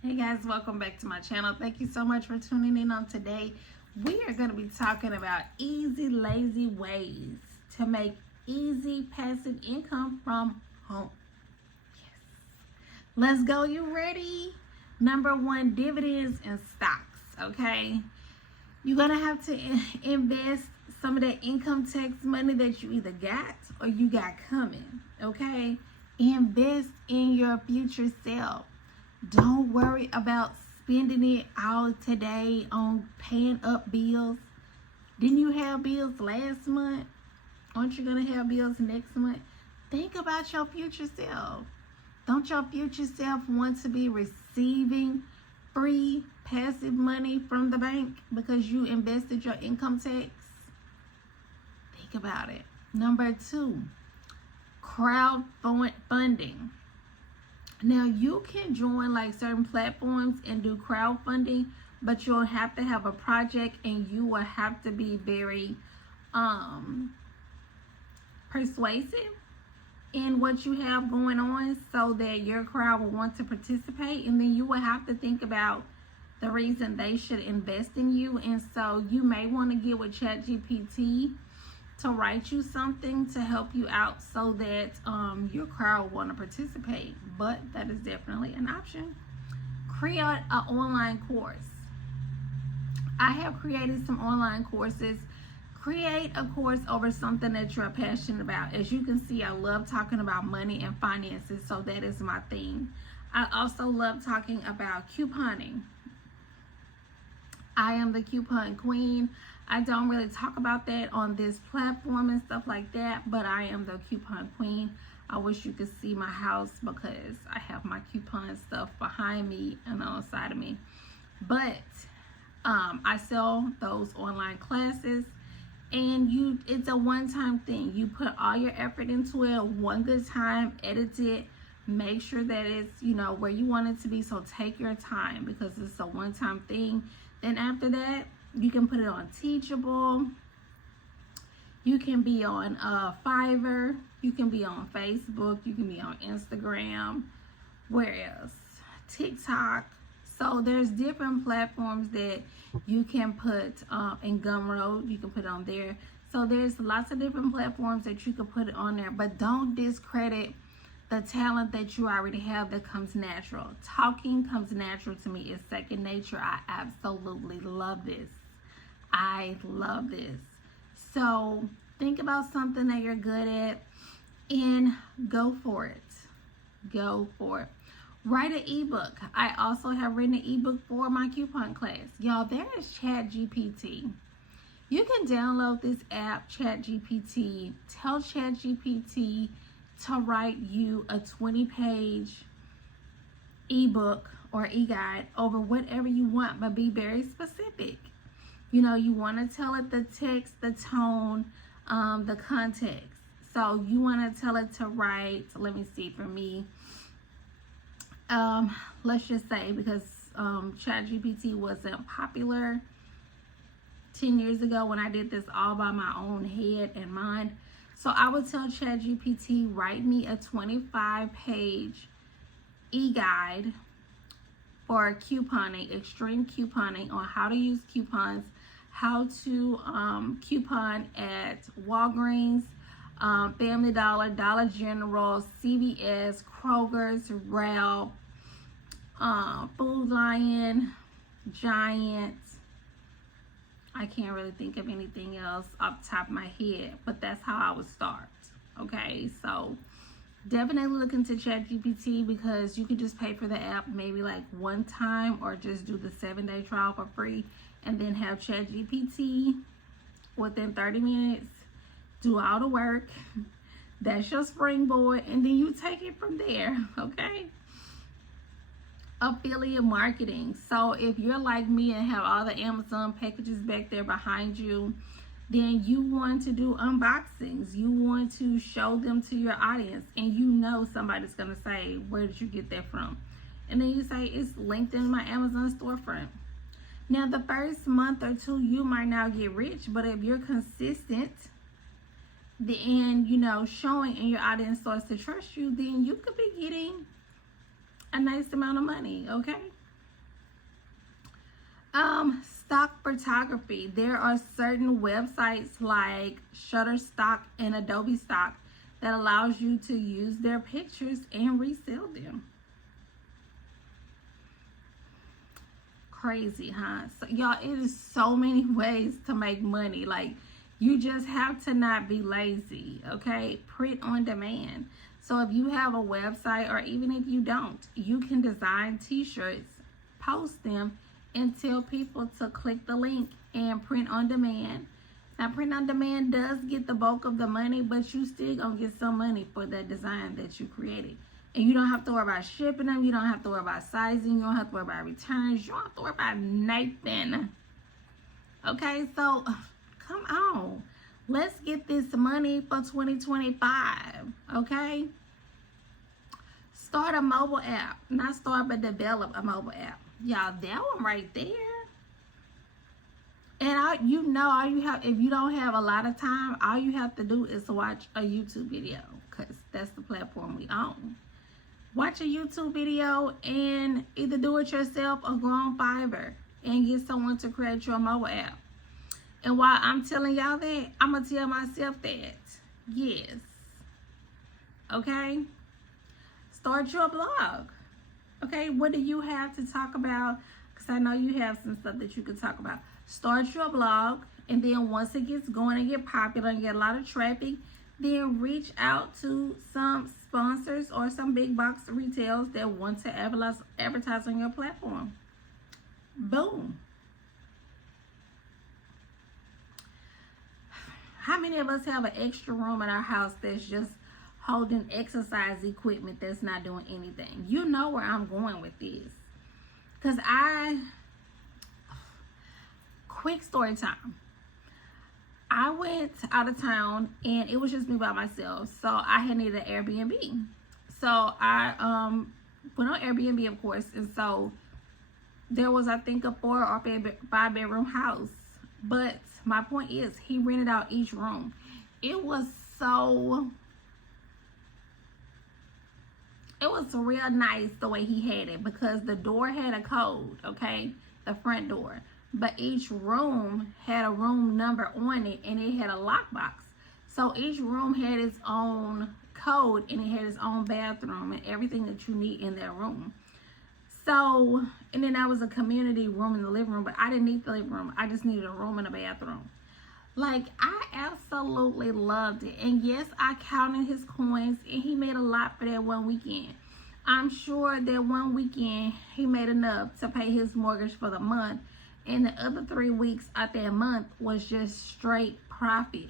Hey guys, welcome back to my channel. Thank you so much for tuning in on today. We are going to be talking about easy, lazy ways to make easy passive income from home. Yes. Let's go. You ready? Number one, dividends and stocks. Okay. You're going to have to invest some of that income tax money that you either got or you got coming. Okay. Invest in your future self. Don't worry about spending it all today on paying up bills. Didn't you have bills last month? Aren't you going to have bills next month? Think about your future self. Don't your future self want to be receiving free passive money from the bank because you invested your income tax? Think about it. Number two, crowdfunding. Now you can join like certain platforms and do crowdfunding, but you'll have to have a project and you will have to be very persuasive in what you have going on so that your crowd will want to participate. And then you will have to think about the reason they should invest in you. And so you may want to get with ChatGPT to write you something to help you out so that your crowd will want to participate. But that is definitely an option. Create an online course. I have created some online courses. Create a course over something that you're passionate about. As you can see, I love talking about money and finances, so that is my thing. I also love talking about couponing. I am the coupon queen. I don't really talk about that on this platform and stuff like that, but I am the coupon queen. I wish you could see my house because I have my coupon stuff behind me and on the side of me. But I sell those online classes, and it's a one-time thing. You put all your effort into it one good time, edit it, make sure that it's where you want it to be. So take your time because it's a one-time thing. Then after that, you can put it on Teachable. You can be on Fiverr. You can be on Facebook. You can be on Instagram. Where else? TikTok. So there's different platforms that you can put in Gumroad. You can put it on there. So there's lots of different platforms that you can put it on there. But don't discredit the talent that you already have that comes natural. Talking comes natural to me. It's second nature. I absolutely love this. I love this. So think about something that you're good at and go for it. Go for it. Write an ebook. I also have written an ebook for my coupon class. Y'all, there is ChatGPT. You can download this app, ChatGPT. Tell ChatGPT to write you a 20-page ebook or e-guide over whatever you want, but be very specific. You want to tell it the text, the tone, the context. So you want to tell it to write, let me see, for me, let's just say, because ChatGPT wasn't popular 10 years ago when I did this all by my own head and mind. So I would tell ChatGPT, write me a 25-page e-guide for couponing, extreme couponing, on how to use coupons, how to coupon at Walgreens, Family Dollar, Dollar General, CVS, Kroger's, Ralph, Food Lion, Giant. I can't really think of anything else off the top of my head, but that's how I would start. Okay, so definitely look into ChatGPT because you can just pay for the app maybe like one time or just do the 7-day trial for free and then have ChatGPT within 30 minutes do all the work. That's your springboard, and then you take it from there. Okay. Affiliate marketing. So if you're like me and have all the Amazon packages back there behind you, then you want to do unboxings. You want to show them to your audience, and somebody's going to say, where did you get that from? And then you say, it's linked in my Amazon storefront. Now, the first month or two, you might not get rich, but if you're consistent, then, showing and your audience starts to trust you, then you could be getting a nice amount of money, okay? Stock photography. There are certain websites like Shutterstock and Adobe Stock that allows you to use their pictures and resell them. Crazy, huh? So y'all, it is so many ways to make money. Like, you just have to not be lazy, okay? Print on demand. So if you have a website, or even if you don't, you can design t-shirts, post them, and tell people to click the link and print on demand. Now, print on demand does get the bulk of the money, but you still gonna get some money for that design that you created. And you don't have to worry about shipping them. You don't have to worry about sizing. You don't have to worry about returns. You don't have to worry about nothing. Okay, so come on. Let's get this money for 2025, okay? Start a mobile app. Not start, but develop a mobile app. Y'all, that one right there. And all you have, if you don't have a lot of time, all you have to do is watch a YouTube video, because that's the platform we own. Watch a YouTube video and either do it yourself or go on Fiverr and get someone to create your mobile app. And while I'm telling y'all that, I'm going to tell myself that. Yes. Okay? Start your blog. Okay? What do you have to talk about? Because I know you have some stuff that you can talk about. Start your blog. And then once it gets going and get popular and get a lot of traffic, then reach out to some sponsors or some big box retailers that want to advertise on your platform. Boom. How many of us have an extra room in our house that's just holding exercise equipment that's not doing anything? You know where I'm going with this. Because quick story time. I went out of town and it was just me by myself. So I had needed an Airbnb. So I went on Airbnb, of course. And so there was, I think, a 4 or 5 bedroom house. But my point is, he rented out each room. It was real nice the way he had it, because the door had a code, okay? The front door. But each room had a room number on it, and it had a lockbox. So each room had its own code, and it had its own bathroom and everything that you need in that room. So, and then that was a community room in the living room, but I didn't need the living room. I just needed a room and a bathroom. Like, I absolutely loved it. And yes, I counted his coins, and he made a lot for that one weekend. I'm sure that one weekend he made enough to pay his mortgage for the month. And the other 3 weeks out that month was just straight profit.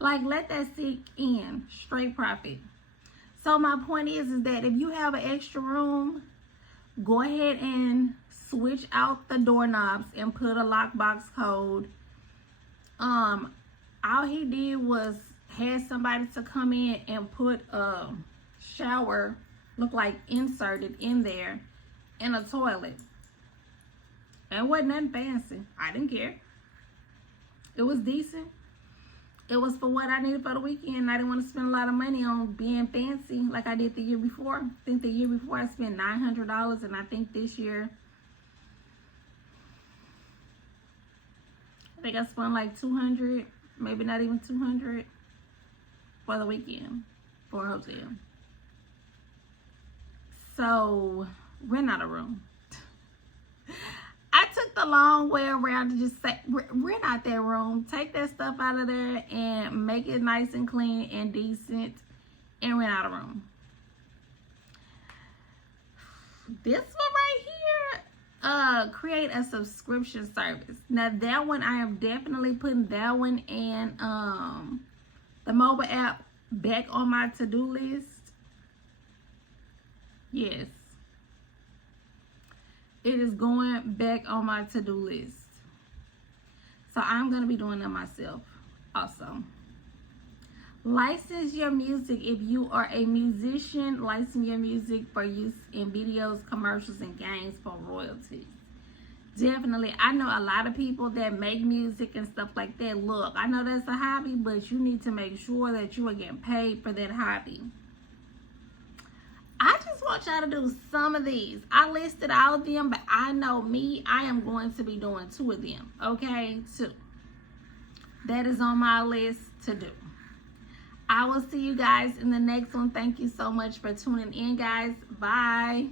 Like, let that sink in. Straight profit. So my point is that if you have an extra room, go ahead and switch out the doorknobs and put a lockbox code. All he did was had somebody to come in and put a shower, look like inserted in there, and a toilet. And it wasn't nothing fancy. I didn't care. It was decent. It was for what I needed for the weekend. I didn't want to spend a lot of money on being fancy like I did the year before. I think the year before I spent $900, and I think this year I think I spent like $200, maybe not even $200 for the weekend for a hotel. So rent out a room. I took the long way around to just say, rent out that room, take that stuff out of there and make it nice and clean and decent, and rent out a room. This one right here, create a subscription service. Now that one, I am definitely putting that one and the mobile app back on my to-do list. Yes. It is going back on my to-do list. So I'm going to be doing that myself also. License your music. If you are a musician, license your music for use in videos, commercials, and games for royalties. Definitely. I know a lot of people that make music and stuff like that. Look, I know that's a hobby, but you need to make sure that you are getting paid for that hobby. want y'all to do some of these. I listed all of them, but I know me, I am going to be doing 2 of them. Okay, 2. That is on my list to do. I will see you guys in the next one. Thank you so much for tuning in, guys. Bye.